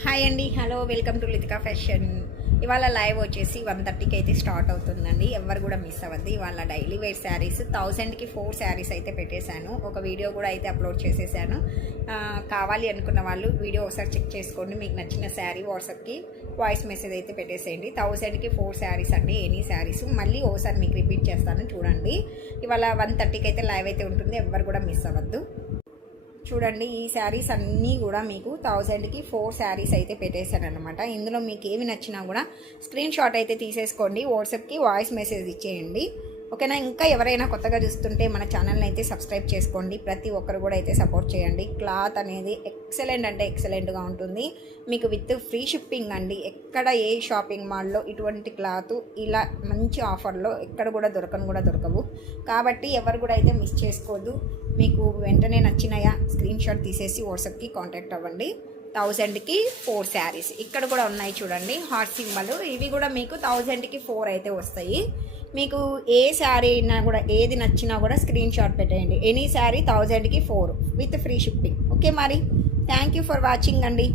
Hi అండి, hello, welcome to Litika fashion. ఇవాళ live వచ్చేసి 1:30కి అయితే స్టార్ట్ అవుతుందండి. ఎవరు కూడా మిస్ అవ్వద్దు. ఇవాళ డైలీ వేర్ శారీస్ 1000కి 4 శారీస్ అయితే పెట్టేశాను. ఒక వీడియో కూడా అయితే అప్లోడ్ చేసేసాను. కావాలి అనుకున్న వాళ్ళు వీడియో ఒకసారి చెక్ చేసుకోండి. మీకు నచ్చిన శారీ వాట్సాప్కి వాయిస్ మెసేజ్ అయితే పెట్టేసేయండి. 1000కి 4 శారీస్ అండి, ఎనీ శారీస్. మళ్ళీ ఒకసారి మీకు రిపీట్ చేస్తాను చూడండి. ఇవాళ 1:30కి అయితే లైవ్ అయితే ఉంటుంది. ఎవరు కూడా మిస్ అవ్వద్దు. చూడండి, ఈ శారీస్ అన్నీ కూడా మీకు 1000కి 4 శారీస్ అయితే పెట్టేశాను అనమాట. ఇందులో మీకు ఏమి నచ్చినా కూడా స్క్రీన్ షాట్ అయితే తీసేసుకోండి, వాట్సాప్కి వాయిస్ మెసేజ్ ఇచ్చేయండి. ఓకేనా? ఇంకా ఎవరైనా కొత్తగా చూస్తుంటే మన ఛానల్ని అయితే సబ్స్క్రైబ్ చేసుకోండి. ప్రతి ఒక్కరు కూడా అయితే సపోర్ట్ చేయండి. క్లాత్ అనేది ఎక్సలెంట్ అంటే ఎక్సలెంట్గా ఉంటుంది. మీకు విత్ ఫ్రీ షిప్పింగ్ అండి. ఎక్కడ ఏ షాపింగ్ మాల్లో ఇటువంటి క్లాత్ ఇలా మంచి ఆఫర్లో ఎక్కడ కూడా దొరకవు. కాబట్టి ఎవరు కూడా అయితే మిస్ చేసుకోవద్దు. మీకు వెంటనే నచ్చినాయా స్క్రీన్ షాట్ తీసేసి వాట్సాప్కి కాంటాక్ట్ అవ్వండి. 1000కి 4 శారీస్ ఇక్కడ కూడా ఉన్నాయి చూడండి, హార్ట్ సింబల్. ఇవి కూడా మీకు 1000కి 4 అయితే వస్తాయి. మీకు ఏ శారీ అయినా కూడా ఏది నచ్చినా కూడా స్క్రీన్ షాట్ పెట్టేయండి. ఎనీ శారీ 1000కి 4 విత్ ఫ్రీ షిప్పింగ్. ఓకే, మరి థ్యాంక్ యూ ఫర్ వాచింగ్ అండి.